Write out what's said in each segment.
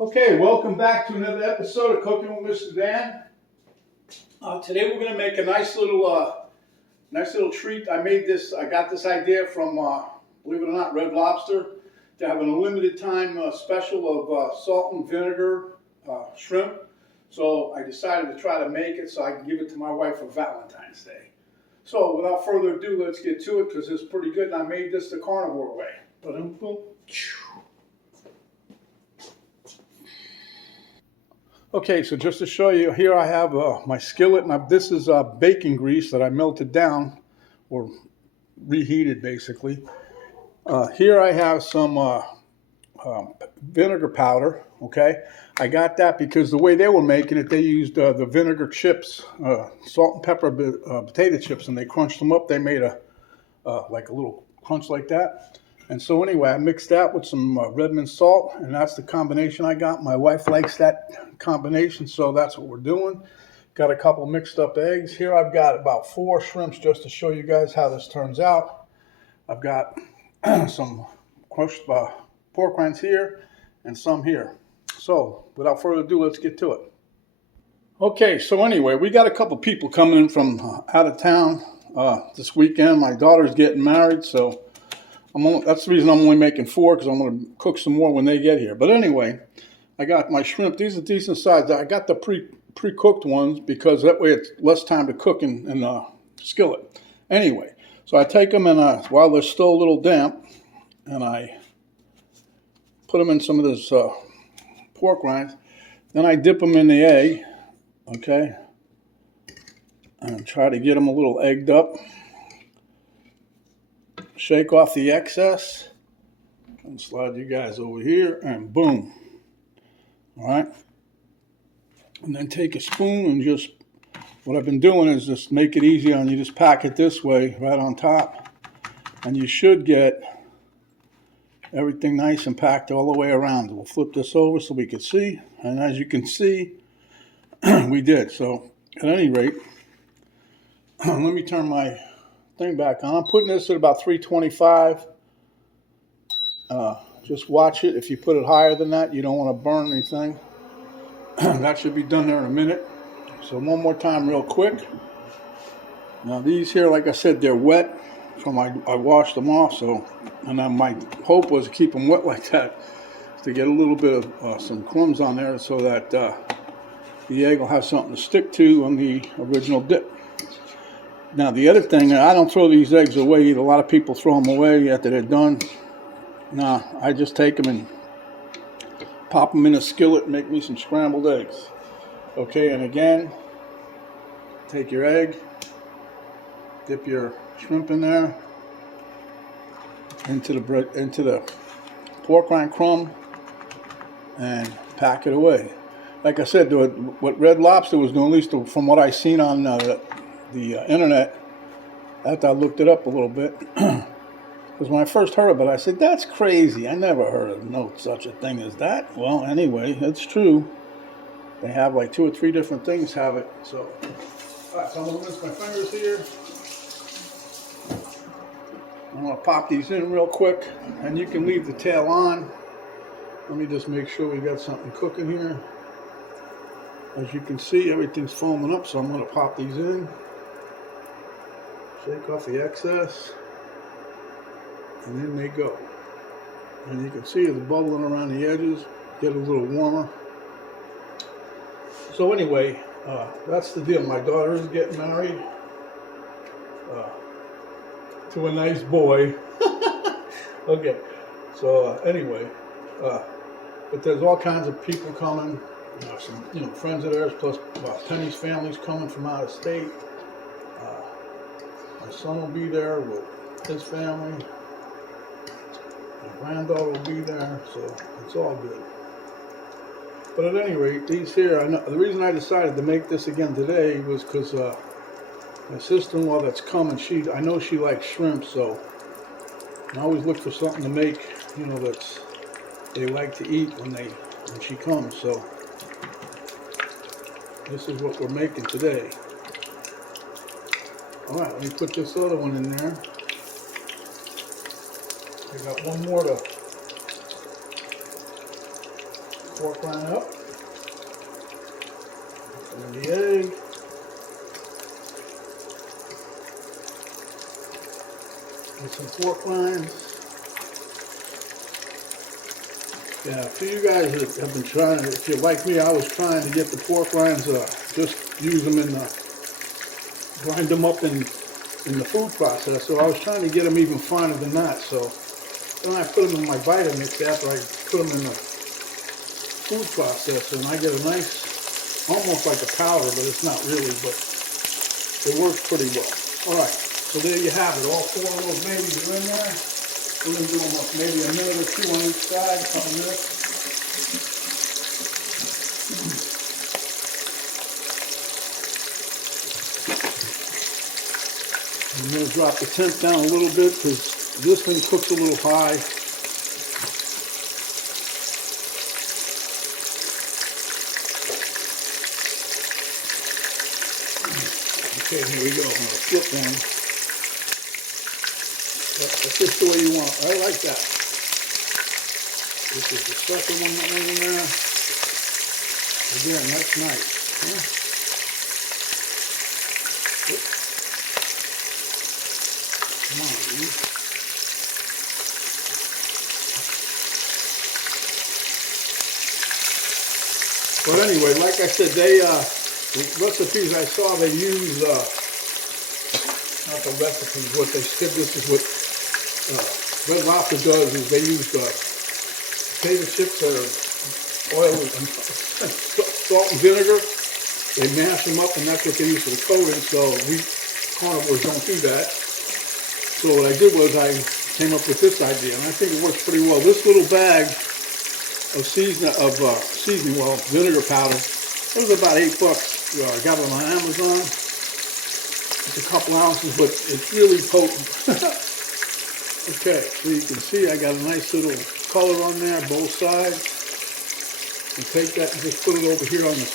Okay, welcome back to another episode of Cooking with Mr. Dan. Today we're going to make a nice little treat. I got this idea from, believe it or not, Red Lobster to have an unlimited time special of salt and vinegar shrimp. So I decided to try to make it so I can give it to my wife for Valentine's Day. So without further ado, let's get to it because it's pretty good, and I made this the Carnivore way. Okay, so just to show you, here I have my skillet, and this is bacon grease that I melted down, or reheated basically. Here I have some vinegar powder, okay? I got that because the way they were making it, they used the vinegar chips, salt and pepper potato chips, and they crunched them up. They made like a little crunch like that. And so anyway, I mixed that with some Redmond salt, and that's the combination I got. My wife likes that combination, so that's what we're doing. Got a couple mixed up eggs. Here I've got about 4 shrimps just to show you guys how this turns out. I've got some crushed pork rinds here and some here. So without further ado, let's get to it. Okay, so anyway, we got a couple people coming in from out of town this weekend. My daughter's getting married, so that's the reason I'm only making 4, because I'm going to cook some more when they get here. But anyway, I got my shrimp. These are decent size. I got the pre-cooked ones because that way it's less time to cook in the skillet. Anyway, so I take them and while they're still a little damp, and I put them in some of this pork rinds. Then I dip them in the egg, okay, and try to get them a little egged up. Shake off the excess and slide you guys over here, and boom. All right, and then take a spoon and just, what I've been doing is just make it easy on you. Just pack it this way right on top, and you should get everything nice and packed all the way around. We'll flip this over so we can see, and as you can see, we did. So at any rate, let me turn my thing back on. I'm putting this at about 325. Just watch it. If you put it higher than that, you don't want to burn anything. That should be done there in a minute. So one more time real quick. Now these here, like I said, they're wet from I washed them off. So, and then my hope was to keep them wet like that, to get a little bit of some crumbs on there so that the egg will have something to stick to on the original dip. Now the other thing, I don't throw these eggs away either. A lot of people throw them away after they're done. Nah, I just take them and pop them in a skillet and make me some scrambled eggs. Okay, and again, take your egg, dip your shrimp in there, into the pork rind crumb, and pack it away. Like I said, what Red Lobster was doing, at least from what I seen on the internet, after I looked it up a little bit, because when I first heard of it, I said, that's crazy. I never heard of no such a thing as that. Well, anyway, it's true. They have like 2 or 3 different things have it. So, all right, so I'm going to rinse my fingers here. I'm going to pop these in real quick, and you can leave the tail on. Let me just make sure we got something cooking here. As you can see, everything's foaming up, so I'm going to pop these in. Shake off the excess, and in they go. And you can see it's bubbling around the edges, get a little warmer. So anyway, that's the deal. My daughter is getting married to a nice boy. Okay, so anyway, but there's all kinds of people coming. Some friends of theirs, plus Penny's family's coming from out of state. My son will be there with his family. My granddaughter will be there, so it's all good. But at any rate, these here, the reason I decided to make this again today was because my sister-in-law that's coming, I know she likes shrimp, so I always look for something to make, that's they like to eat when she comes. So this is what we're making today. All right, let me put this other one in there. I got one more to pork rind up. And the egg. And some pork rinds. Yeah, for you guys that have been trying, if you're like me, I was trying to get the pork rinds, just use them in the, grind them up in the food processor. I was trying to get them even finer than that, so then I put them in my Vitamix after I put them in the food processor, and I get a nice, almost like a powder, but it's not really, but it works pretty well. Alright, so there you have it. All 4 of those babies are in there. We're going to do them maybe a minute or 2 on each side, a couple minutes. I'm going to drop the temp down a little bit because this thing cooks a little high. Okay, here we go. I'm going to flip one. That's just the way you want it. I like that. This is the second one that went in there. Again, that's nice. Huh? Come on, dude. But anyway, like I said, the recipes I saw, they use, not the recipes, what they said, this is what Red Lobster does, is they use potato chips or oil and salt and vinegar. They mash them up, and that's what they use for the coating, so we carnivores don't do that. So what I did was I came up with this idea, and I think it works pretty well. This little bag of seasoning, well, vinegar powder, it was about $8. I got it on Amazon. It's a couple ounces, but it's really potent. Okay, so you can see I got a nice little color on there, both sides. And take that and just put it over here on the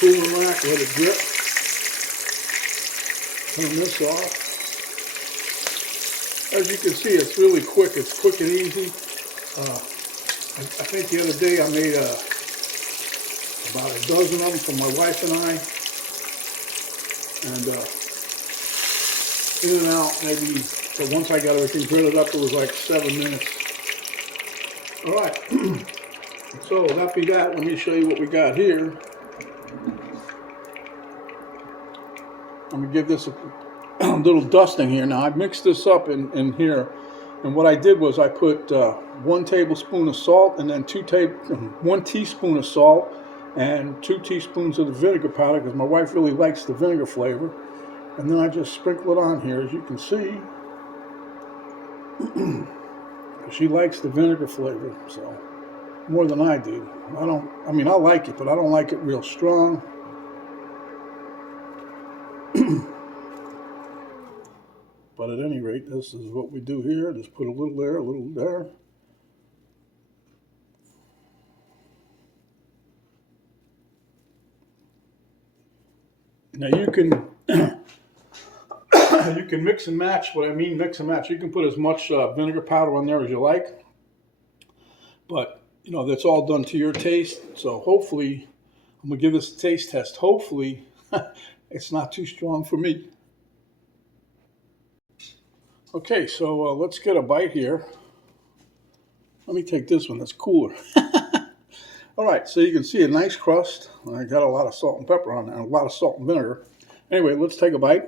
cooling rack, let it drip. Turn this off. As you can see, it's really quick. It's quick and easy. I think the other day I made about a dozen of them for my wife and I. And in and out, maybe, but once I got everything gridded up, it was like 7 minutes. All right. So that be that. Let me show you what we got here. I'm going to give this a little dusting here. Now I mixed this up in here, and what I did was I put 1 tablespoon of salt, and then 1 teaspoon of salt and 2 teaspoons of the vinegar powder, because my wife really likes the vinegar flavor. And then I just sprinkle it on here, as you can see. She likes the vinegar flavor, so more than I do. I mean, I like it, but I don't like it real strong. But at any rate, this is what we do here. Just put a little there, a little there. Now you can you can mix and match. What I mean, mix and match. You can put as much vinegar powder on there as you like, but you know that's all done to your taste. So hopefully, I'm gonna give this a taste test. Hopefully, it's not too strong for me. Okay, so let's get a bite here. Let me take this one. That's cooler. All right, so you can see a nice crust. I got a lot of salt and pepper on there, and a lot of salt and vinegar. Anyway, let's take a bite.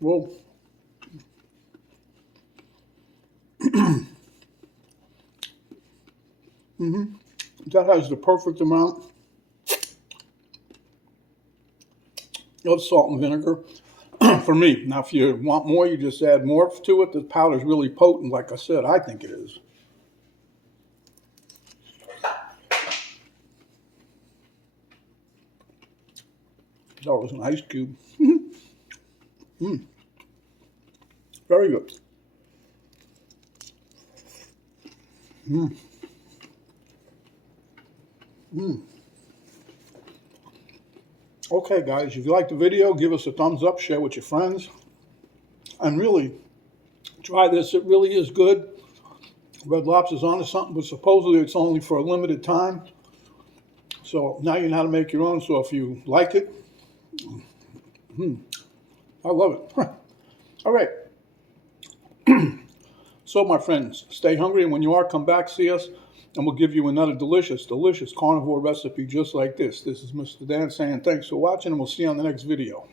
Whoa. That has the perfect amount of salt and vinegar for me. Now, if you want more, you just add more to it. The powder is really potent, like I said. I think it is. That was an ice cube. Very good. Okay, guys, if you liked the video, give us a thumbs up, share with your friends, and really Try this. It really is good. Red Lobster's onto something, but supposedly it's only for a limited time. So now you know how to make your own. So if you like it, I love it. All right. So my friends, stay hungry, and when you are, come back, see us, and we'll give you another delicious, delicious carnivore recipe just like this. This is Mr. Dan saying thanks for watching, and we'll see you on the next video.